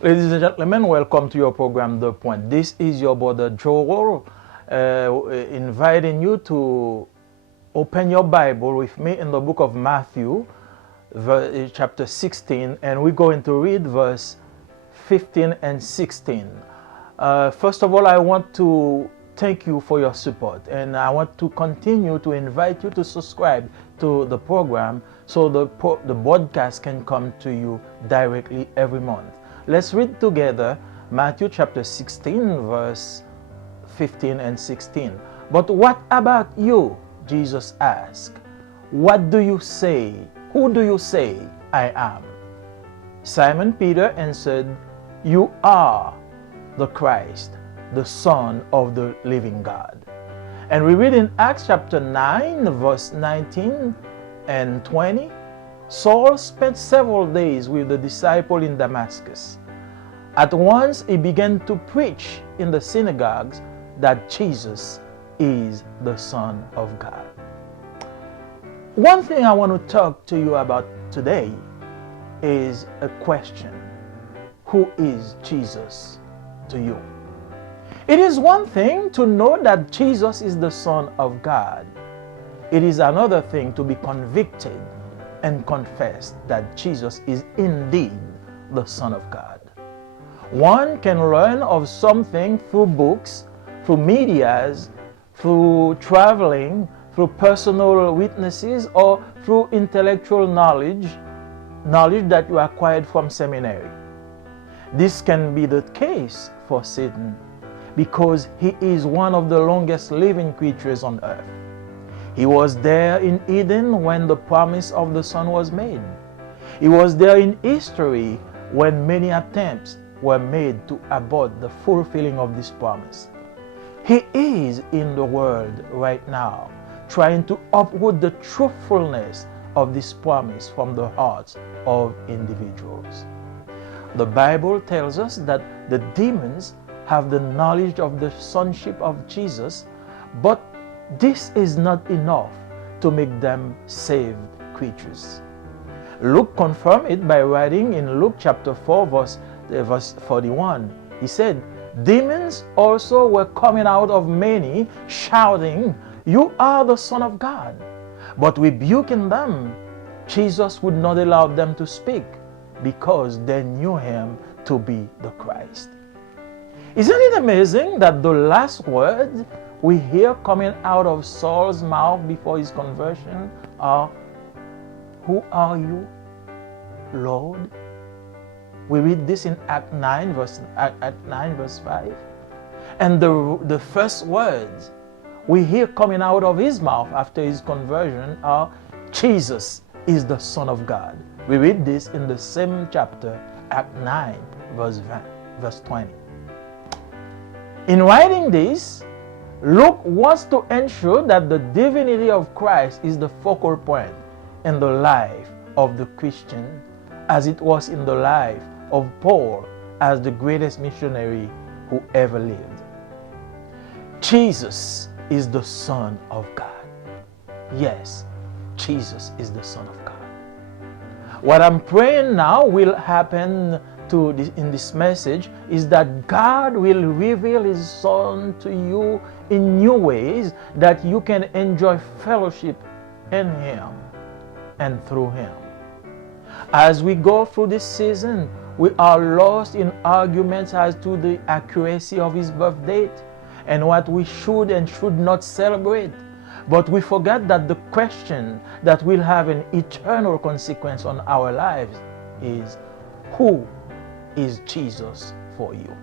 Ladies and gentlemen, welcome to your program, The Point. This is your brother Joel, inviting you to open your Bible with me in the book of Matthew, chapter 16, and we're going to read verse 15 and 16. First of all, I want to thank you for your support, and I want to continue to invite you to subscribe to the program so the broadcast can come to you directly every month. Let's read together Matthew chapter 16, verse 15 and 16. But what about you? Jesus asked. What do you say? Who do you say I am? Simon Peter answered, You are the Christ, the Son of the living God. And we read in Acts chapter 9, verse 19 and 20. Saul spent several days with the disciple in Damascus. At once he began to preach in the synagogues that Jesus is the Son of God. One thing I want to talk to you about today is a question. Who is Jesus to you? It is one thing to know that Jesus is the Son of God. It is another thing to be convicted and confess that Jesus is indeed the Son of God. One can learn of something through books, through medias, through traveling, through personal witnesses, or through intellectual knowledge that you acquired from seminary. This can be the case for Satan because he is one of the longest living creatures on earth. He was there in Eden when the promise of the Son was made. He was there in history when many attempts were made to abort the fulfilling of this promise. He is in the world right now, trying to uproot the truthfulness of this promise from the hearts of individuals. The Bible tells us that the demons have the knowledge of the sonship of Jesus, but this is not enough to make them saved creatures. Luke confirmed it by writing in Luke chapter 4, verse 41. He said, Demons also were coming out of many, shouting, You are the Son of God. But rebuking them, Jesus would not allow them to speak because they knew him to be the Christ. Isn't it amazing that the last words we hear coming out of Saul's mouth before his conversion are, Who are you, Lord? We read this in Act 9, verse 5. And the first words we hear coming out of his mouth after his conversion are, Jesus is the Son of God. We read this in the same chapter, Act 9, verse 20. In writing this, Luke wants to ensure that the divinity of Christ is the focal point in the life of the Christian, as it was in the life of Paul as the greatest missionary who ever lived. Jesus is the Son of God. Yes, Jesus is the Son of God. What I'm praying now will happen in this message is that God will reveal his Son to you in new ways that you can enjoy fellowship in him and through him. As we go through this season, we are lost in arguments as to the accuracy of his birth date and what we should and should not celebrate. But we forget that the question that will have an eternal consequence on our lives is, who is Jesus for you?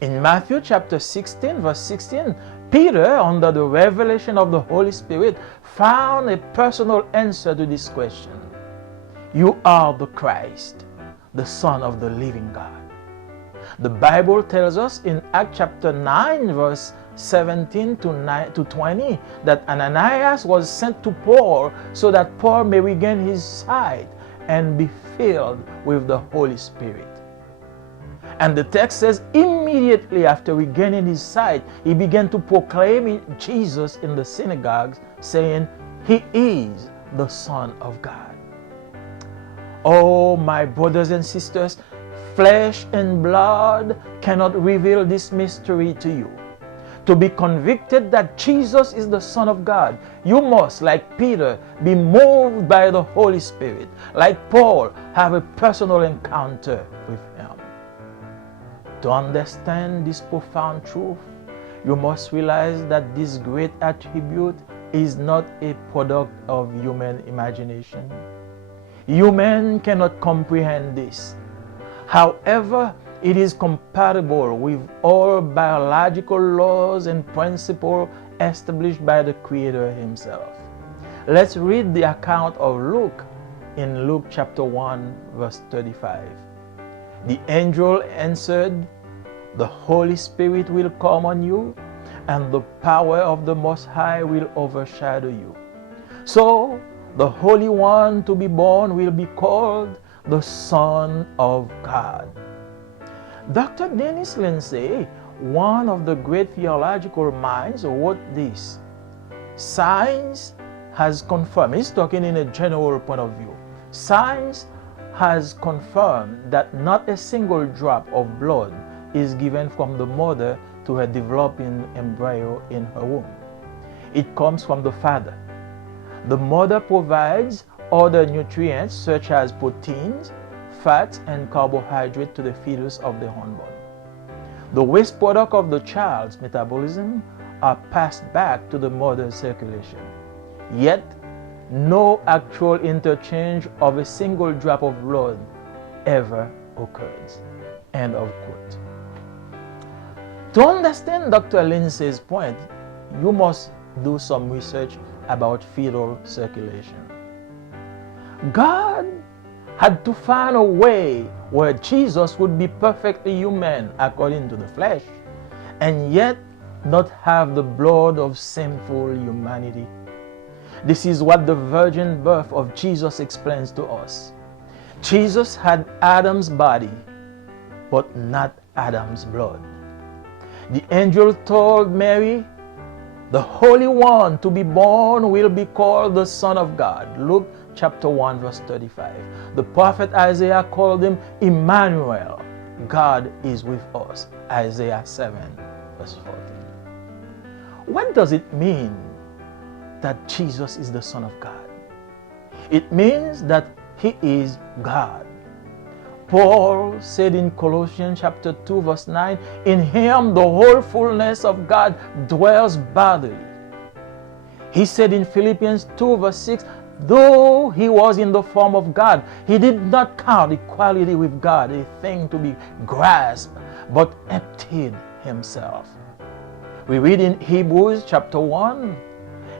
In Matthew chapter 16, verse 16, Peter, under the revelation of the Holy Spirit, found a personal answer to this question. You are the Christ, the Son of the living God. The Bible tells us in Acts chapter 9, verse 17 to 20, that Ananias was sent to Paul so that Paul may regain his sight and be filled with the Holy Spirit. And the text says, immediately after regaining his sight, he began to proclaim Jesus in the synagogues, saying, He is the Son of God. Oh, my brothers and sisters, Flesh and blood cannot reveal this mystery to you. To be convicted that Jesus is the Son of God, you must, like Peter, be moved by the Holy Spirit. Like Paul, have a personal encounter with Him. To understand this profound truth, you must realize that this great attribute is not a product of human imagination. Human cannot comprehend this. However, it is compatible with all biological laws and principles established by the Creator Himself. Let's read the account of Luke in Luke chapter 1, verse 35. The angel answered, "The Holy Spirit will come on you, and the power of the Most High will overshadow you. So the Holy One to be born will be called the Son of God." Dr. Dennis Lindsay, one of the great theological minds, wrote this: "Science has confirmed," he's talking in a general point of view, "science has confirmed that not a single drop of blood is given from the mother to her developing embryo in her womb. It comes from the father. The mother provides other nutrients such as proteins, fats, and carbohydrates to the fetus of the unborn. The waste product of the child's metabolism are passed back to the mother's circulation. Yet, no actual interchange of a single drop of blood ever occurs." End of quote. To understand Dr. Lindsay's point, you must do some research about fetal circulation. God had to find a way where Jesus would be perfectly human according to the flesh, and yet not have the blood of sinful humanity. This is what the virgin birth of Jesus explains to us. Jesus had Adam's body, but not Adam's blood. The angel told Mary, "The Holy One to be born will be called the Son of God." Luke chapter 1, verse 35. The prophet Isaiah called him Emmanuel. God is with us. Isaiah 7, verse 14. What does it mean that Jesus is the Son of God? It means that He is God. Paul said in Colossians chapter 2, verse 9, "In Him the whole fullness of God dwells bodily." He said in Philippians 2, verse 6, "Though He was in the form of God, He did not count equality with God a thing to be grasped, but emptied Himself." We read in Hebrews chapter 1,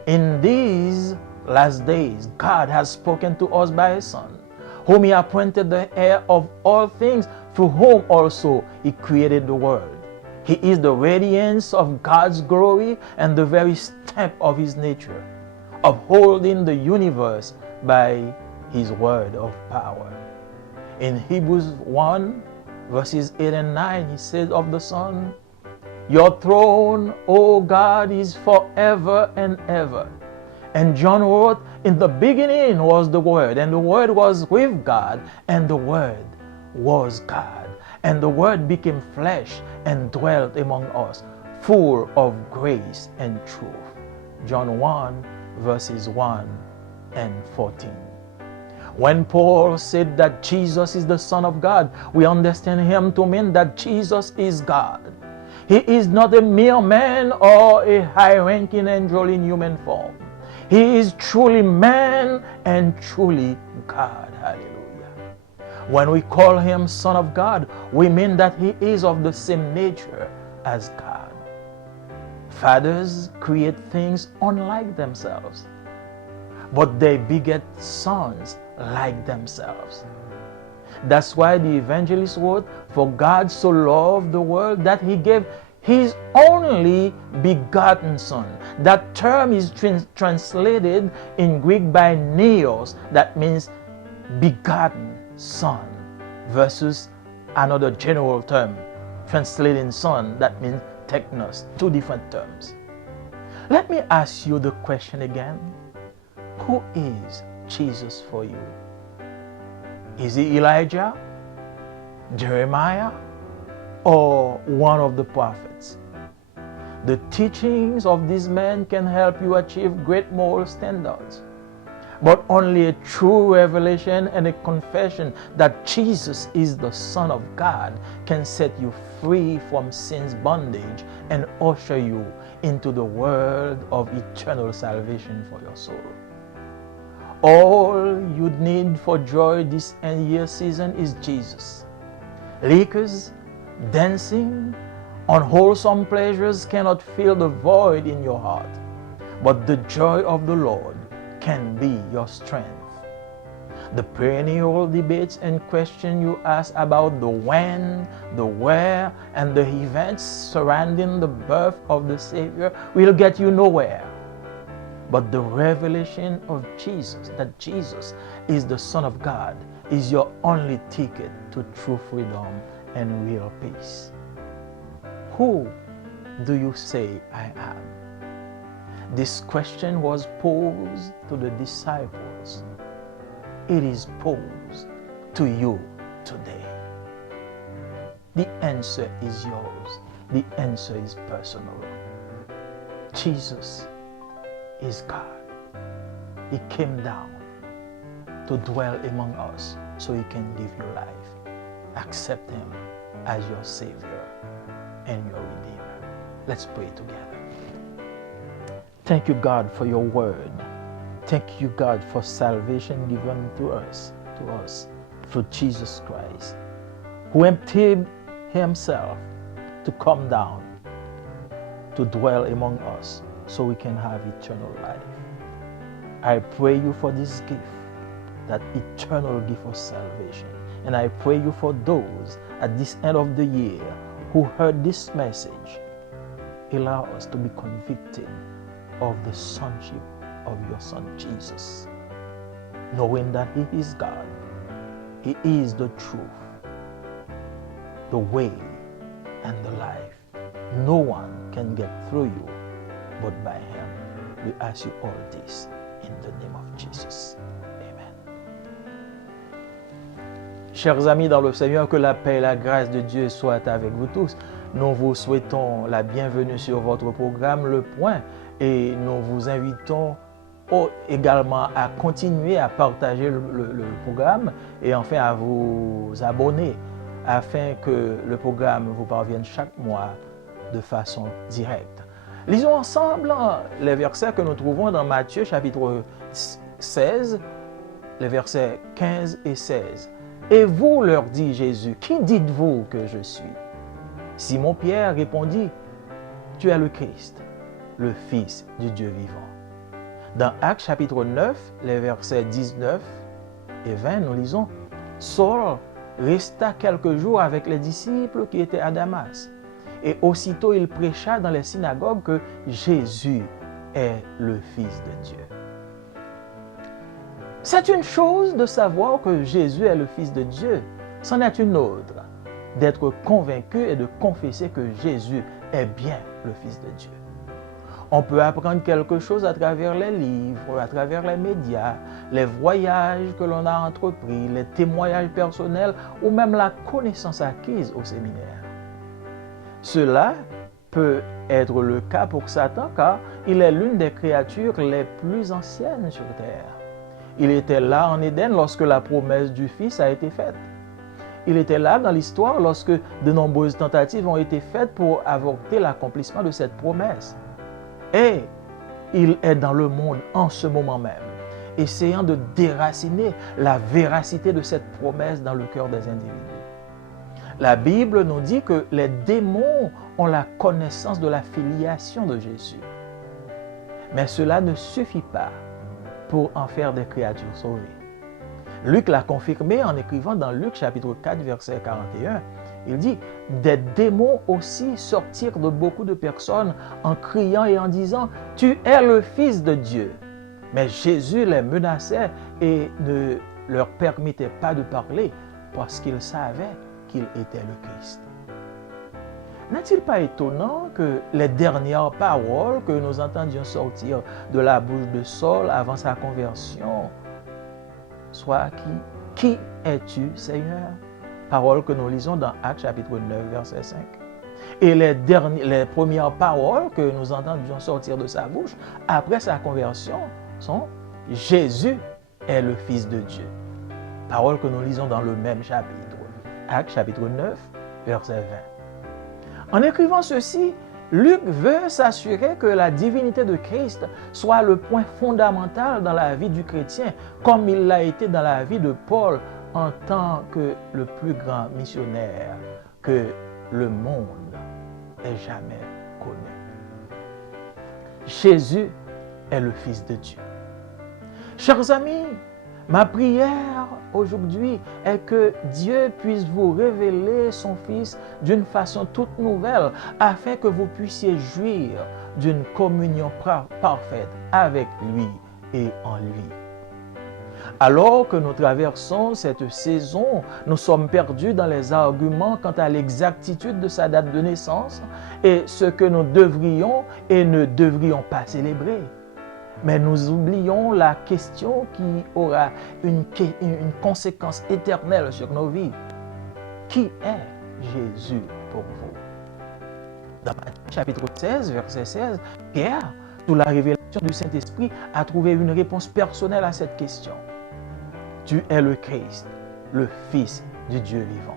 "In these last days God has spoken to us by His Son, whom He appointed the heir of all things, through whom also He created the world. He is the radiance of God's glory and the very stamp of His nature, upholding the universe by His word of power." In Hebrews 1, verses 8 and 9, He said of the Son, "Your throne, O God, is forever and ever." And John wrote, "In the beginning was the Word, and the Word was with God, and the Word was God. And the Word became flesh and dwelt among us, full of grace and truth." John 1, verses 1 and 14. When Paul said that Jesus is the Son of God, we understand him to mean that Jesus is God. He is not a mere man or a high-ranking angel in human form. He is truly man and truly God. Hallelujah. When we call Him Son of God, we mean that He is of the same nature as God. Fathers create things unlike themselves, but they beget sons like themselves. That's why the evangelist wrote, "For God so loved the world that He gave His only begotten Son." That term is translated in Greek by neos, that means begotten son, versus another general term translating son, that means technos. Two different terms. Let me ask you the question again. Who is Jesus for you? Is He Elijah? Jeremiah, or one of the prophets. The teachings of these men can help you achieve great moral standards. But only a true revelation and a confession that Jesus is the Son of God can set you free from sin's bondage and usher you into the world of eternal salvation for your soul. All you need for joy this end year season is Jesus. Liquors, dancing, unwholesome pleasures cannot fill the void in your heart, but the joy of the Lord can be your strength. The perennial debates and questions you ask about the when, the where, and the events surrounding the birth of the Savior will get you nowhere. But the revelation of Jesus, that Jesus is the Son of God, is your only ticket to true freedom and real peace. Who do you say I am? This question was posed to the disciples. It is posed to you today. The answer is yours. The answer is personal. Jesus is God. He came down to dwell among us so He can give you life. Accept Him as your Savior and your Redeemer. Let's pray together. Thank you, God, for your word. Thank you, God, for salvation given to us through Jesus Christ, who emptied Himself to come down to dwell among us so we can have eternal life. I pray you for this gift, that eternal gift of salvation. And I pray you for those at this end of the year who heard this message. Allow us to be convicted of the sonship of your Son Jesus, knowing that He is God. He is the truth, the way, and the life. No one can get through you but by Him. We ask you all this in the name of Jesus. Amen. Chers amis dans le Seigneur, que la paix et la grâce de Dieu soient avec vous tous. Nous vous souhaitons la bienvenue sur votre programme Le Point et nous vous invitons également à continuer à partager le programme et enfin à vous abonner afin que le programme vous parvienne chaque mois de façon directe. Lisons ensemble les versets que nous trouvons dans Matthieu chapitre 16, les versets 15 et 16. Et vous, leur dit Jésus, qui dites-vous que je suis? Simon-Pierre répondit, tu es le Christ, le Fils du Dieu vivant. Dans Actes chapitre 9, les versets 19 et 20, nous lisons, Saul resta quelques jours avec les disciples qui étaient à Damas. Et aussitôt il prêcha dans les synagogues que Jésus est le Fils de Dieu. C'est une chose de savoir que Jésus est le Fils de Dieu. C'en est une autre d'être convaincu et de confesser que Jésus est bien le Fils de Dieu. On peut apprendre quelque chose à travers les livres, à travers les médias, les voyages que l'on a entrepris, les témoignages personnels ou même la connaissance acquise au séminaire. Cela peut être le cas pour Satan car il est l'une des créatures les plus anciennes sur terre. Il était là en Éden lorsque la promesse du Fils a été faite. Il était là dans l'histoire lorsque de nombreuses tentatives ont été faites pour avorter l'accomplissement de cette promesse. Et il est dans le monde en ce moment même, essayant de déraciner la véracité de cette promesse dans le cœur des individus. La Bible nous dit que les démons ont la connaissance de la filiation de Jésus. Mais cela ne suffit pas pour en faire des créatures sauvées. Luc l'a confirmé en écrivant dans Luc chapitre 4, verset 41. Il dit, des démons aussi sortirent de beaucoup de personnes en criant et en disant, tu es le Fils de Dieu. Mais Jésus les menaçait et ne leur permettait pas de parler parce qu'il savait qu'il était le Christ. N'est-il pas étonnant que les dernières paroles que nous entendions sortir de la bouche de Saul avant sa conversion soient qui es-tu, Seigneur? paroles que nous lisons dans Actes chapitre 9, verset 5. Et les premières paroles que nous entendions sortir de sa bouche après sa conversion sont « Jésus est le Fils de Dieu ». Paroles que nous lisons dans le même chapitre, Actes chapitre 9, verset 20. En écrivant ceci, Luc veut s'assurer que la divinité de Christ soit le point fondamental dans la vie du chrétien, comme il l'a été dans la vie de Paul en tant que le plus grand missionnaire que le monde ait jamais connu. Jésus est le Fils de Dieu. Chers amis, ma prière aujourd'hui est que Dieu puisse vous révéler son Fils d'une façon toute nouvelle afin que vous puissiez jouir d'une communion parfaite avec lui et en lui. Alors que nous traversons cette saison, nous sommes perdus dans les arguments quant à l'exactitude de sa date de naissance et ce que nous devrions et ne devrions pas célébrer. Mais nous oublions la question qui aura une conséquence éternelle sur nos vies. Qui est Jésus pour vous? Dans Matthieu chapitre 16, verset 16, Pierre, sous la révélation du Saint-Esprit, a trouvé une réponse personnelle à cette question. Tu es le Christ, le Fils du Dieu vivant.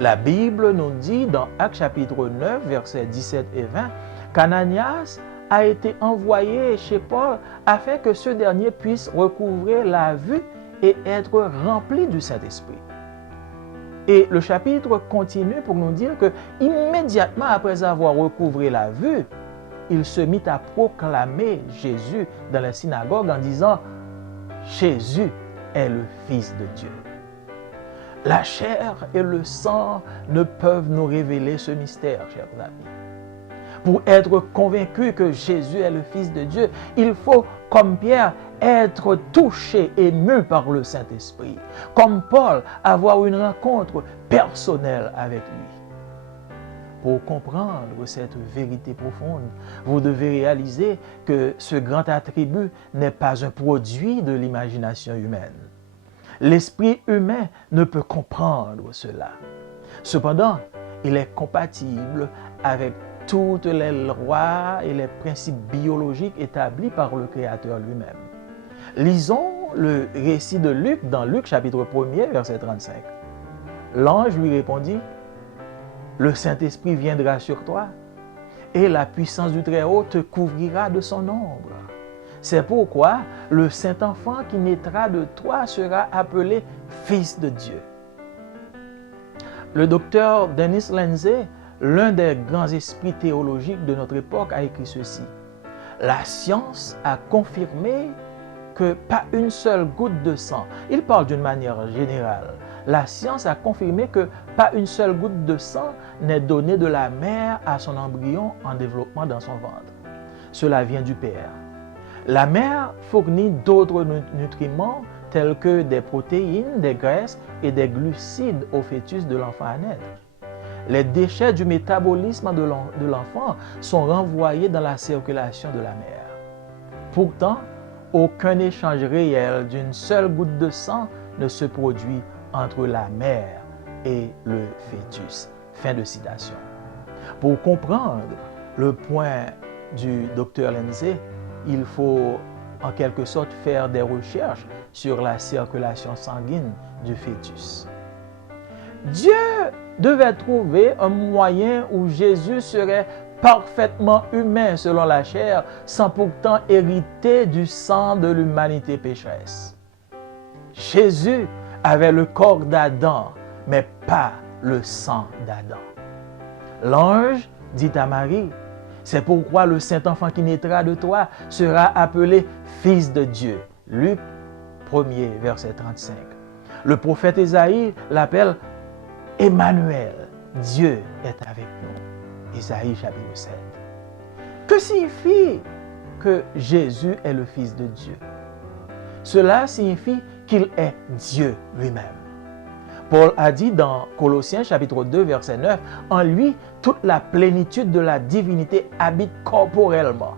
La Bible nous dit dans Actes chapitre 9, versets 17 et 20, qu'Ananias a été envoyé chez Paul afin que ce dernier puisse recouvrer la vue et être rempli du Saint-Esprit. Et le chapitre continue pour nous dire que immédiatement après avoir recouvré la vue, il se mit à proclamer Jésus dans la synagogue en disant « Jésus est le Fils de Dieu ». La chair et le sang ne peuvent nous révéler ce mystère, chers amis. Pour être convaincu que Jésus est le Fils de Dieu, il faut, comme Pierre, être touché, ému par le Saint-Esprit. Comme Paul, avoir une rencontre personnelle avec lui. Pour comprendre cette vérité profonde, vous devez réaliser que ce grand attribut n'est pas un produit de l'imagination humaine. L'esprit humain ne peut comprendre cela. Cependant, il est compatible avec toutes les lois et les principes biologiques établis par le Créateur lui-même. Lisons le récit de Luc dans Luc chapitre 1er, verset 35. L'ange lui répondit, « Le Saint-Esprit viendra sur toi, et la puissance du Très-Haut te couvrira de son ombre. C'est pourquoi le Saint-Enfant qui naîtra de toi sera appelé Fils de Dieu. » Le docteur Dennis Lindsay, l'un des grands esprits théologiques de notre époque, a écrit ceci. La science a confirmé que pas une seule goutte de sang, il parle d'une manière générale, la science a confirmé que pas une seule goutte de sang n'est donnée de la mère à son embryon en développement dans son ventre. Cela vient du Père. La mère fournit d'autres nutriments tels que des protéines, des graisses et des glucides au fœtus de l'enfant à naître. Les déchets du métabolisme de l'enfant sont renvoyés dans la circulation de la mère. Pourtant, aucun échange réel d'une seule goutte de sang ne se produit entre la mère et le fœtus. Fin de citation. Pour comprendre le point du docteur Lindsay, il faut en quelque sorte faire des recherches sur la circulation sanguine du fœtus. Dieu devait trouver un moyen où Jésus serait parfaitement humain selon la chair, sans pourtant hériter du sang de l'humanité pécheresse. Jésus avait le corps d'Adam, mais pas le sang d'Adam. L'ange dit à Marie, « C'est pourquoi le Saint-Enfant qui naîtra de toi sera appelé Fils de Dieu. » Luc 1er, verset 35. Le prophète Ésaïe l'appelle Emmanuel, Dieu est avec nous. Ésaïe chapitre 7. Que signifie que Jésus est le Fils de Dieu? Cela signifie qu'il est Dieu lui-même. Paul a dit dans Colossiens chapitre 2 verset 9, « En lui, toute la plénitude de la divinité habite corporellement. »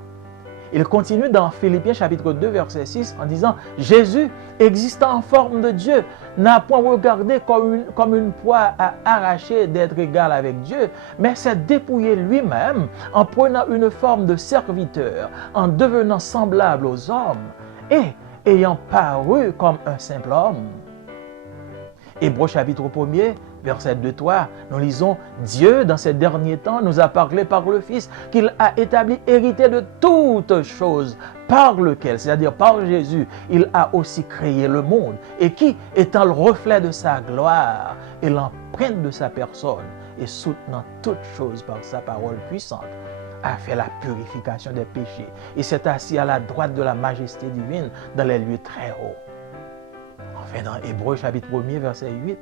Il continue dans Philippiens chapitre 2 verset 6 en disant « Jésus, existant en forme de Dieu, n'a point regardé comme une proie à arracher d'être égal avec Dieu, mais s'est dépouillé lui-même en prenant une forme de serviteur, en devenant semblable aux hommes et ayant paru comme un simple homme. » Hébreux chapitre 1er, verset 2-3, nous lisons « Dieu, dans ces derniers temps, nous a parlé par le Fils, qu'il a établi hérité de toutes choses, par lequel, c'est-à-dire par Jésus, il a aussi créé le monde, et qui, étant le reflet de sa gloire et l'empreinte de sa personne, et soutenant toutes choses par sa parole puissante, a fait la purification des péchés, et s'est assis à la droite de la majesté divine dans les lieux très hauts. » Enfin, dans Hébreux chapitre 1er, verset 8,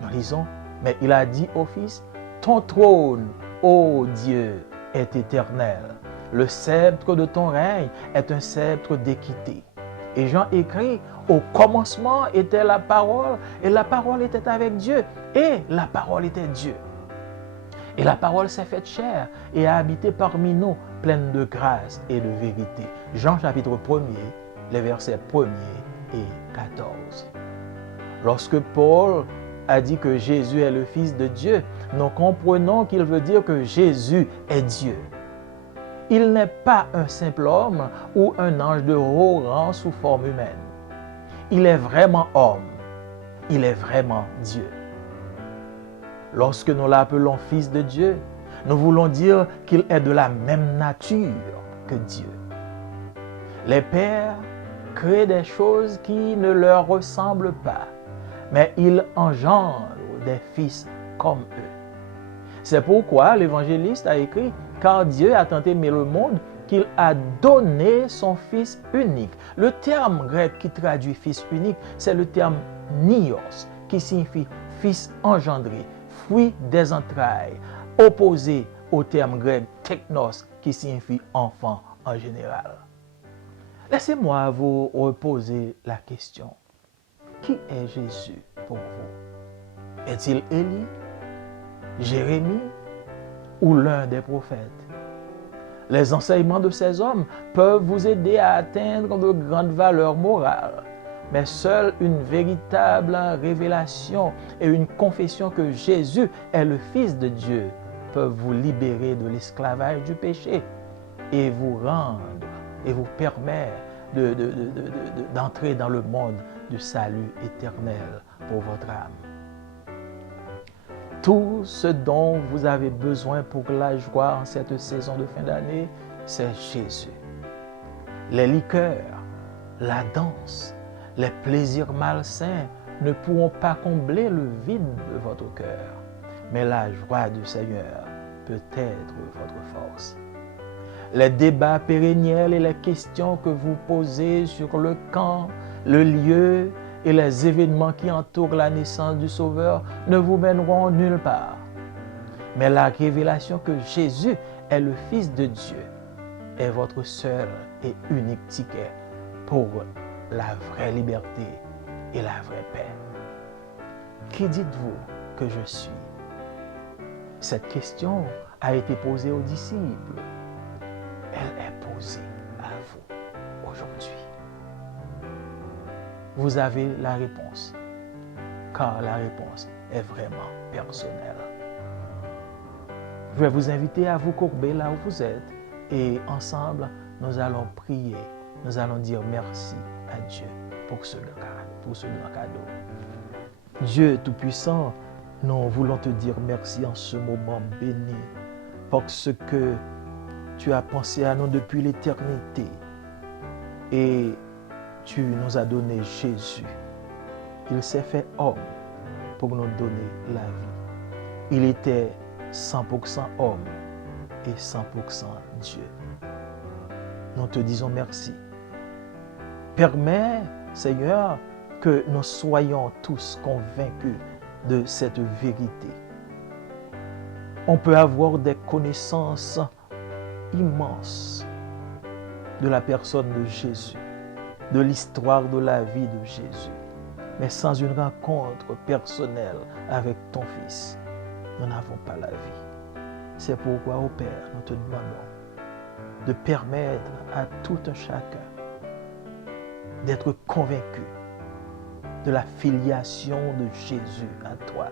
nous lisons, mais il a dit au Fils, ton trône, ô Dieu, est éternel. Le sceptre de ton règne est un sceptre d'équité. Et Jean écrit, au commencement était la parole, et la parole était avec Dieu, et la parole était Dieu. Et la parole s'est faite chair et a habité parmi nous, pleine de grâce et de vérité. Jean chapitre 1er, les versets 1er et 14. Lorsque Paul a dit que Jésus est le Fils de Dieu, nous comprenons qu'il veut dire que Jésus est Dieu. Il n'est pas un simple homme ou un ange de haut rang sous forme humaine. Il est vraiment homme. Il est vraiment Dieu. Lorsque nous l'appelons Fils de Dieu, nous voulons dire qu'il est de la même nature que Dieu. Les pères créent des choses qui ne leur ressemblent pas, mais ils engendrent des fils comme eux. C'est pourquoi l'évangéliste a écrit « Car Dieu a tant aimé le monde qu'il a donné son Fils unique ». Le terme grec qui traduit « fils unique », c'est le terme « nios » qui signifie « fils engendré », fruit des entrailles, opposé au terme grec « technos » qui signifie « enfant » en général. Laissez-moi vous reposer la question. Qui est Jésus pour vous? Est-il Élie, Jérémie ou l'un des prophètes? Les enseignements de ces hommes peuvent vous aider à atteindre de grandes valeurs morales, mais seule une véritable révélation et une confession que Jésus est le Fils de Dieu peuvent vous libérer de l'esclavage du péché et vous rendre et vous permettre d'entrer dans le monde du salut éternel pour votre âme. Tout ce dont vous avez besoin pour la joie en cette saison de fin d'année, c'est Jésus. Les liqueurs, la danse, les plaisirs malsains ne pourront pas combler le vide de votre cœur, mais la joie du Seigneur peut être votre force. Les débats pérenniels et les questions que vous posez sur le quand, le lieu et les événements qui entourent la naissance du Sauveur ne vous mèneront nulle part. Mais la révélation que Jésus est le Fils de Dieu est votre seul et unique ticket pour la vraie liberté et la vraie paix. Qui dites-vous que je suis? Cette question a été posée aux disciples. Elle est posée à vous aujourd'hui. Vous avez la réponse, car la réponse est vraiment personnelle. Je vais vous inviter à vous courber là où vous êtes et ensemble, nous allons prier, nous allons dire merci à Dieu pour ce grand cadeau. Dieu Tout-Puissant, nous voulons te dire merci en ce moment béni parce que tu as pensé à nous depuis l'éternité et tu nous as donné Jésus. Il s'est fait homme pour nous donner la vie. Il était 100% homme et 100% Dieu. Nous te disons merci. Permets, Seigneur, que nous soyons tous convaincus de cette vérité. On peut avoir des connaissances immenses de la personne de Jésus, de l'histoire de la vie de Jésus, mais sans une rencontre personnelle avec ton Fils, nous n'avons pas la vie. C'est pourquoi, ô Père, nous te demandons de permettre à tout un chacun d'être convaincu de la filiation de Jésus à toi.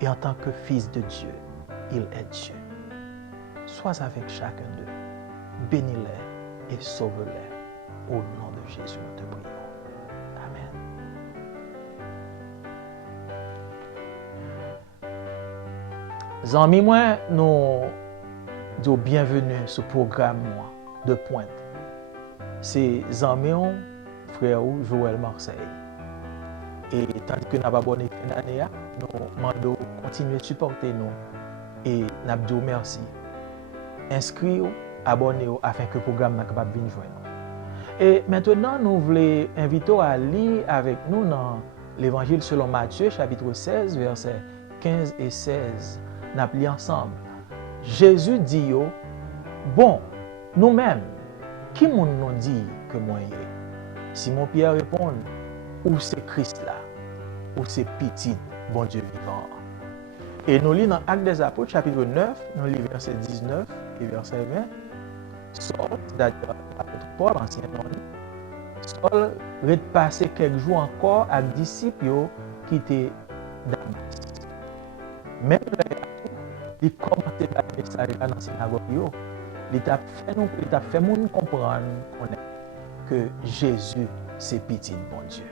Et en tant que fils de Dieu, il est Dieu. Sois avec chacun d'eux. Bénis-les et sauve-les. Au nom de Jésus, nous te prions. Amen. Zami moi, nous disons bienvenue sur le programme de Pointe. C'est Zami, frère Joël Marseille. Et tandis que nous avons abonné fin d'année, nous demandons continuer à supporter nous. Et nous disons merci. Inscrivez-vous, abonnez-vous afin que le programme soit capable de joindre. Et maintenant, nous voulons inviter à lire avec nous dans l'Évangile selon Matthieu, chapitre 16, versets 15 et 16. Nous allons ensemble. Jésus dit, bon, nous-mêmes, qui nous dit que moi y est? Simon Pierre répond, ou c'est Christ là, ou c'est petit, bon Dieu vivant. Et nous lisons dans Actes des Apôtres, chapitre 9, nous lisons verset 19 et verset 20. Saul, c'est-à-dire l'apôtre Paul, ancien nom, Saul repassé quelques jours encore avec les disciples qui étaient Damas. Même là, il commençait à faire ça dans la synagogue. Il t'a fait nous comprendre que Jésus, c'est petit bon Dieu.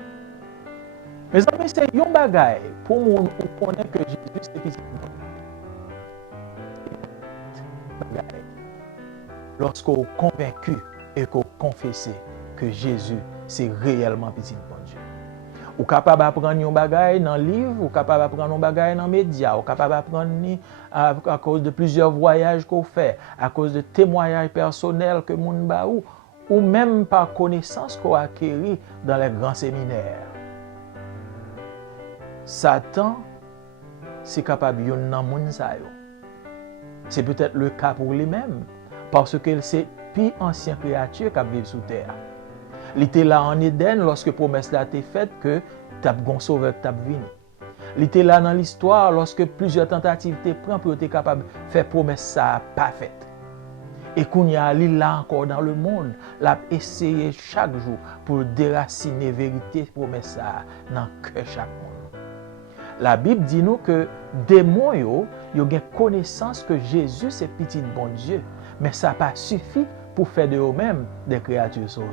Mes amis, c'est un bagage pour nous connaître que Jésus, c'est petit bon Dieu. Lorsqu'on est convaincu et qu'on confesse que Jésus, c'est réellement petit bon Dieu. Ou capable d'apprendre un bagage dans le livre, ou capable d'apprendre un bagage dans les médias, ou capable d'apprendre à cause de plusieurs voyages qu'on fait, à cause de témoignages personnels que moun ba ou même par connaissance qu'on a acquis dans les grands séminaires. Satan, c'est capable de yon moun sa yo. C'est peut-être le cas pour lui-même, parce que c'est plus ancien créature qui vit sous terre. Il était là en Éden lorsque la promesse a été faite que tu as un sauveur qui venu. Il était là dans l'histoire lorsque plusieurs tentatives étaient prises pour être capable de faire promesse ça pas faite. Et qu'on y a là encore dans le monde, l'a essayé chaque jour pour déraciner vérité promesse ça dans cœur chaque monde. La Bible dit nous que démons yo ont connaissance que Jésus c'est petit bon Dieu, mais ça n'a pas suffi pour faire de eux-mêmes des créatures sauvées.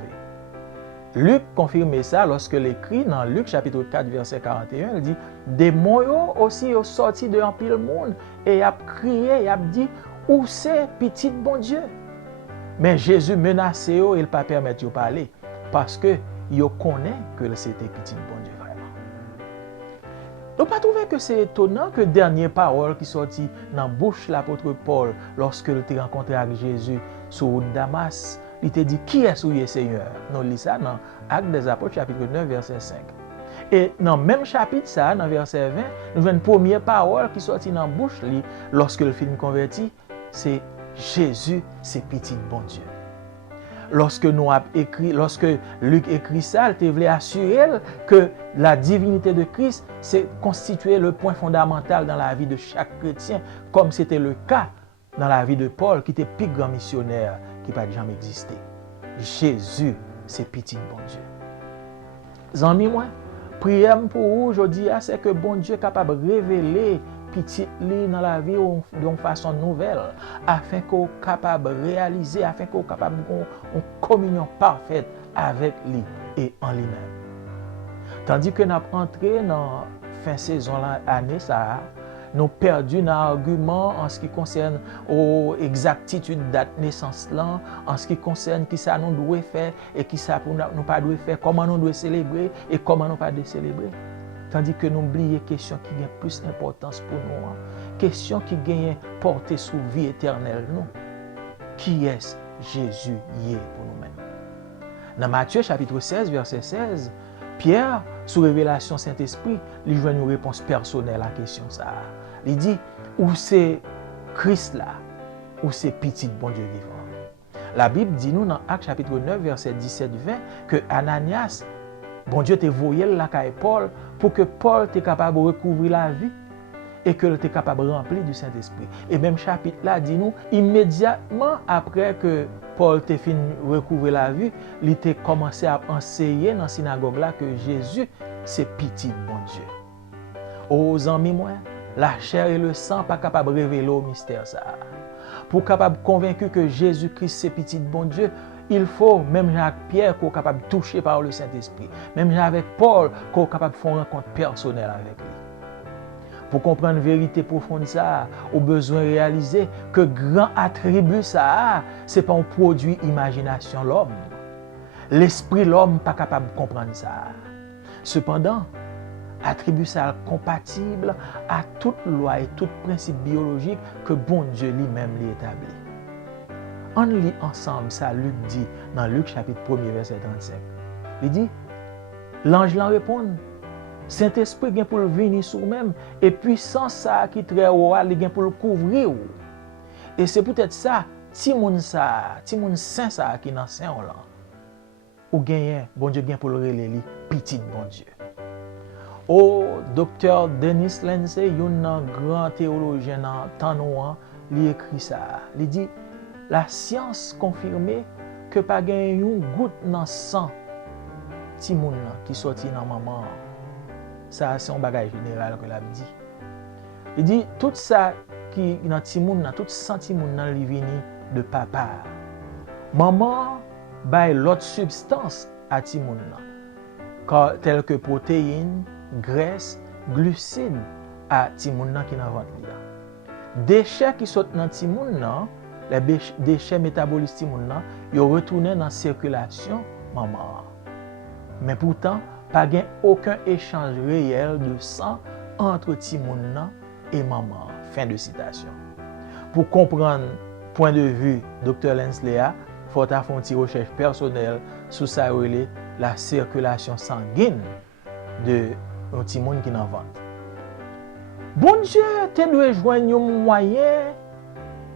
Luc confirme ça lorsque l'écrit dans Luc chapitre 4 verset 41, il dit démons yo aussi ont sorti de un pile monde et a crié, il a dit où c'est petit bon Dieu. Mais Jésus menacé eux, il pas permettre de parler parce que il connaît que c'était petit bon Dieu vraiment. Nous pas trouvé que c'est étonnant que dernière parole qui sortit dans bouche l'apôtre Paul lorsque il était rencontré avec Jésus sur Damas, il te dit qui est souillé Seigneur. Nous lisons ça dans Actes des Apôtres chapitre 9 verset 5. Et dans le même chapitre ça, dans verset 20, nous avons une première parole qui sortit dans bouche lui lorsque le film converti, c'est Jésus, c'est petit bon Dieu. Lorsque Luc écrit ça, il voulait assurer que la divinité de Christ c'est constitué le point fondamental dans la vie de chaque chrétien, comme c'était le cas dans la vie de Paul, qui était le plus grand missionnaire qui n'a jamais existé. Jésus, c'est petit bon Dieu. Amis, moi, prière pour vous aujourd'hui, c'est que bon Dieu est capable de révéler petit li dans la vie d'une façon nouvelle, afin qu'on soit capable de réaliser, afin qu'on soit capable d'avoir une communion parfaite avec lui et en lui-même. Tandis que nous avons entré dans la fin saison l'année, ça, nous perdu dans l'argument en ce qui concerne l'exactitude date naissance là, en ce qui concerne qui ça nous doit faire et qui ça nous pas doit faire, comment nous doit célébrer et comment nous pas de célébrer. Tandis que nous oublions question qui a plus d'importance pour nous, question qui gagne portée sur vie éternelle nous. Qui est Jésus y est pour nous-mêmes? Dans Matthieu chapitre 16 verset 16, Pierre, sous révélation Saint-Esprit, lui joue une réponse personnelle à la question ça. Il dit où c'est Christ là, où c'est petit bon Dieu vivant. La Bible dit nous dans Actes chapitre 9 verset 17-20 que Ananias, bon Dieu t'a voyé là avec Paul pour que Paul soit capable de recouvrir la vie. et que tu es capable de remplir du Saint-Esprit. Et même chapitre là dit nous, immédiatement après que Paul t'a fini recouvrer la vue, il t'a commencé à enseigner dans la synagogue là que Jésus, c'est petit bon Dieu. Aux amis, moi, la chair et le sang pas capable de révéler au mystère ça. Pour capable convaincre que Jésus-Christ c'est petit bon Dieu, il faut, même Jacques-Pierre, qu'on est capable de toucher par le Saint-Esprit. Même avec Paul, qu'on est capable de faire une rencontre personnelle avec lui. Pour comprendre la vérité profonde, ça, au besoin de réaliser que grand attribut ça, ce n'est pas un produit imagination l'homme. L'esprit l'homme n'est pas capable de comprendre ça. Cependant, attribut ça compatible à toute loi et tout principe biologique que bon Dieu lui-même l'établit. On lit ensemble ça, Luc dit, dans Luc chapitre 1er, verset 35. Il dit, l'ange l'en répond, Saint-Esprit vient pour le venir sur même, et puissance ça qui très haut, il vient pour le couvrir. Et c'est peut-être ça, Timoun saint ça qui dans saint là. Ou gagne, bon Dieu vient pour le relayer, petit bon Dieu. Au docteur Dennis Lindsay, un grand théologien dans temps noir, il écrit ça. Il dit, la science confirmée que pas gagne une goutte dans sang ti moun qui sorti dans maman. Ça c'est un bagage général que l'a dit. Il dit tout ça qui dans ti moun tout sang ti moun nan li vini de papa. Maman bay l'autre substance à ti moun tel que protéines, graisse, glucides à ti moun qui dans ventre li. Déchets qui sortent dans ti moun les déchets métaboliques ti moun nan, yo retourné dans circulation maman. Mais pourtant, pas gain aucun échange réel de sang entre ti moun nan et maman. Fin de citation. Pour comprendre point de vue Dr. Lindsay, faut faire une recherche personnelle sur ça la circulation sanguine de ti moun qui nan ventre. Bon Dieu, tu dois joindre un moyen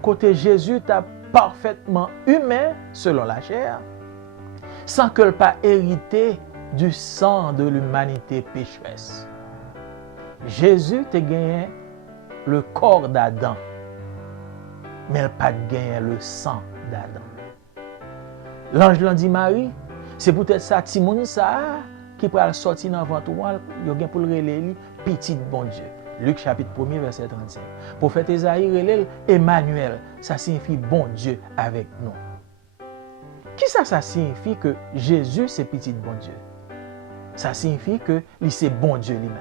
côté Jésus t'a parfaitement humain selon la chair, sans que pas hérité du sang de l'humanité pécheresse. Jésus t'a gagné le corps d'Adam, mais il pas gagné le sang d'Adam. L'ange l'a dit Marie, c'est peut-être ça Timoun ça qui pourra sortir dans ventre il y a pour le relayer petit bon Dieu. Luc chapitre 1er, verset 35. Prophète Esaïe relève Emmanuel, ça signifie bon Dieu avec nous. Qui ça signifie que Jésus c'est petit bon Dieu? Ça signifie que c'est bon Dieu lui-même.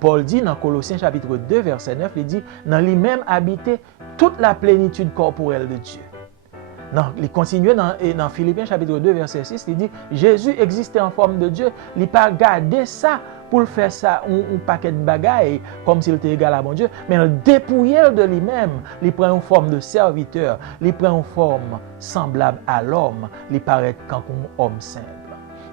Paul dit dans Colossiens chapitre 2, verset 9, il dit, dans lui-même habiter toute la plénitude corporelle de Dieu. Non, il continue dans Philippiens chapitre 2, verset 6, il dit, Jésus existait en forme de Dieu, il n'a pas gardé ça pour faire ça, un paquet de bagailles, comme s'il était égal à bon Dieu, mais il dépouillait de lui-même, il prend une forme de serviteur, il prend une forme semblable à l'homme, il paraît comme un homme simple.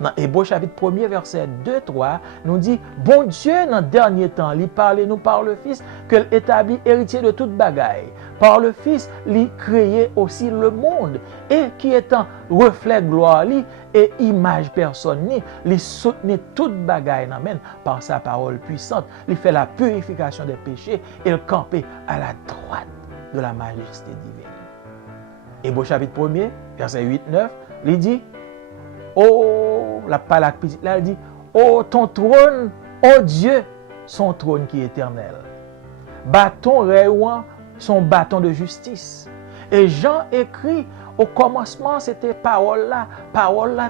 Dans Hébreux chapitre 1er, verset 2-3, nous dit, bon Dieu, dans le dernier temps, il parle nous par le Fils, qu'il établit héritier de toute bagaille. Par le Fils, il créait aussi le monde, et qui étant reflet gloire et image personne, il soutenait toute bagaille par sa parole puissante. Il fait la purification des péchés et il campait à la droite de la majesté divine. Hébreux chapitre 1er, verset 8-9, il dit, oh, la palak petite là, elle dit, oh, ton trône, oh Dieu, son trône qui est éternel. Bâton rayonnant, son bâton de justice. Et Jean écrit, au commencement, c'était parole là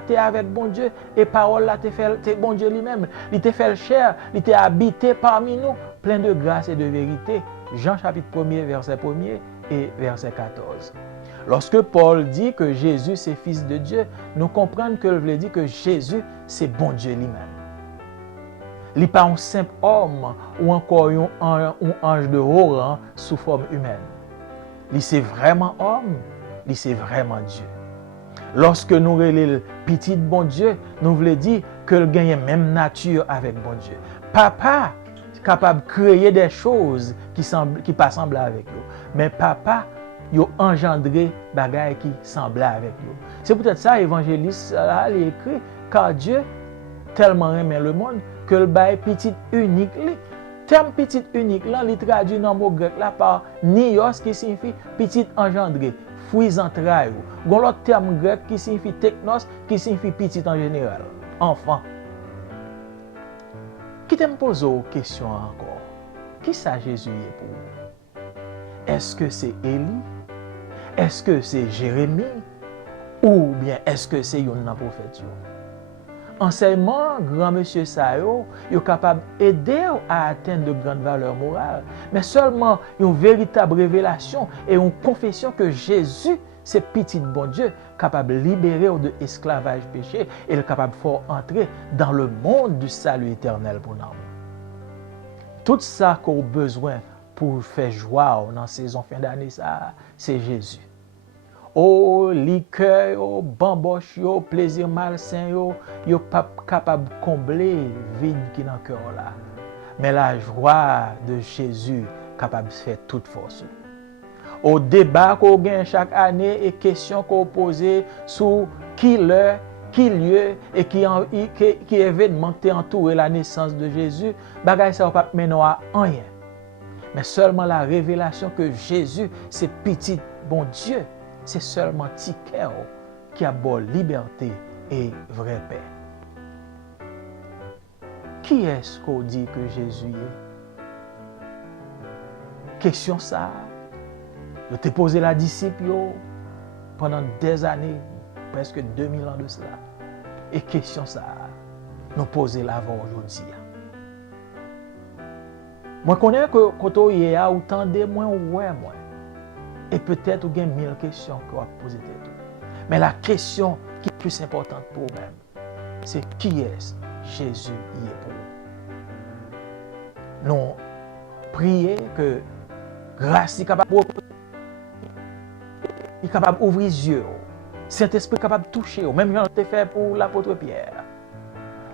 t'es avec bon Dieu, et parole là t'es bon Dieu lui-même. Il t'est fait chair, il t'est habité parmi nous, plein de grâce et de vérité. Jean chapitre 1er, verset 1er et verset 14. Lorsque Paul dit que Jésus c'est fils de Dieu, nous comprenons que veut dire que Jésus c'est bon Dieu lui-même. Il n'est pas un simple homme ou encore un ange de haut rang sous forme humaine. Il c'est vraiment homme, il c'est vraiment Dieu. Lorsque nous relèvons petit bon Dieu, nous voulons dire qu'il gagne même nature avec bon Dieu. Papa est capable de créer des choses qui pas semblent avec nous. Mais papa yo engendré bagaille qui semblait avec nous. C'est peut-être ça évangéliste là il écrit car Dieu tellement aimait le monde que le bail petit unique terme petit unique là, il traduit dans le mot grec là par nios qui signifie petit engendré, fruits entrailles. Gon l'autre terme grec qui signifie technos qui signifie petit en général, enfant. Qui te me pose une question encore. Qui ça Jésus est pour vous? Est-ce que c'est Élie? Est-ce que c'est Jérémie? Ou bien est-ce que c'est un prophète? Enseignement, grand monsieur Sayo, est capable d'aider à atteindre de grandes valeurs morales, mais seulement une véritable révélation et une confession que Jésus, c'est petit bon Dieu, capable de libérer de esclavage péché et capable de faire entrer dans le monde du salut éternel pour nous. Tout ça qu'on a besoin pour faire joie dans la saison fin d'année, c'est Jésus. Oh, liqueur, oh, bamboche, oh, plaisir malsain, yo pas capable de combler vide qui dans le cœur là. Mais la joie de Jésus capable de faire toute force. Au débat qu'on gagne chaque année et questions qu'on pose sur qui l'heure, qui lieu et qui événement qui entouré la naissance de Jésus, bagay ça pas mener à rien. Mais seulement la révélation que Jésus c'est petit bon Dieu. C'est seulement Tikéo qui a bonne liberté et vraie paix. Qui est-ce qu'on dit que Jésus est? Question ça. Je t'ai posé la disciple pendant des années, presque 2000 ans de cela. Et question ça, nous poser l'avant aujourd'hui. Moi, je connais que quand on y a autant de moi, ouais, moi. Et peut-être vous avez 1000 questions que vous avez posées. Mais la question qui est plus importante pour vous-même, c'est qui est Jésus y est pour vous. Nous prions que grâce est capable d'ouvrir les yeux. Saint-Esprit est capable de toucher. Même Jean l'a fait pour l'apôtre Pierre.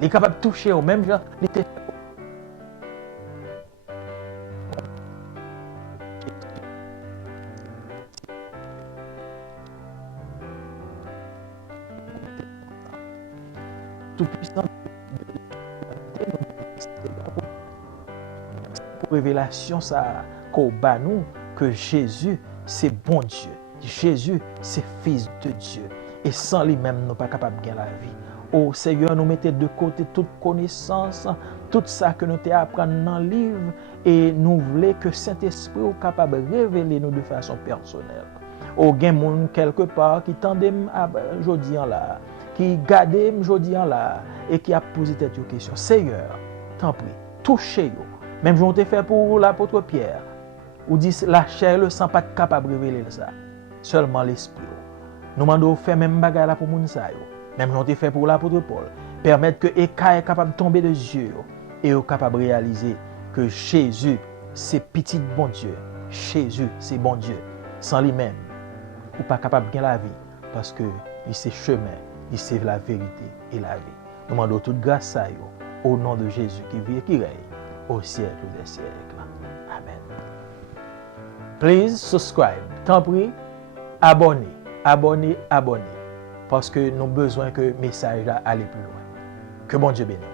Il est capable de toucher. Même Jean l'a fait. Tout-puissant pour révélation ça qu'on bat nous que Jésus c'est bon Dieu. Jésus c'est fils de Dieu et sans lui-même nous pas capable de gagner la vie. Oh Seigneur, nous mettez de côté toute connaissance, tout ça que nous t'ai apprendre dans le livre et nous voulons que Saint-Esprit soit capable de révéler nous de façon personnelle. Oh gen moun quelque part qui tendem aujourd'hui là qui garde aujourd'hui là et qui a posé cette question. Seigneur, t'en prie, touchez-yo. Même je t'ai fait pour l'apôtre Pierre, ou dit la chair le sang pas capable de révéler ça, seulement l'esprit. Nous demandons faire même bagarre là pour moun sa yo. Même je t'ai fait pour l'apôtre Paul, permettre que Eka est capable de tomber des yeux et est capable de réaliser que Jésus c'est petit bon Dieu. Jésus c'est bon Dieu. Sans lui-même, ou pas capable de gagner la vie parce que il c'est chemin. Il c'est la vérité et la vie. Nous demandons toute grâce à vous, au nom de Jésus qui vit et qui règne au siècle des siècles. Amen. Please subscribe. T'en prie, abonnez. Parce que nous avons besoin que le message aille plus loin. Que bon Dieu bénisse.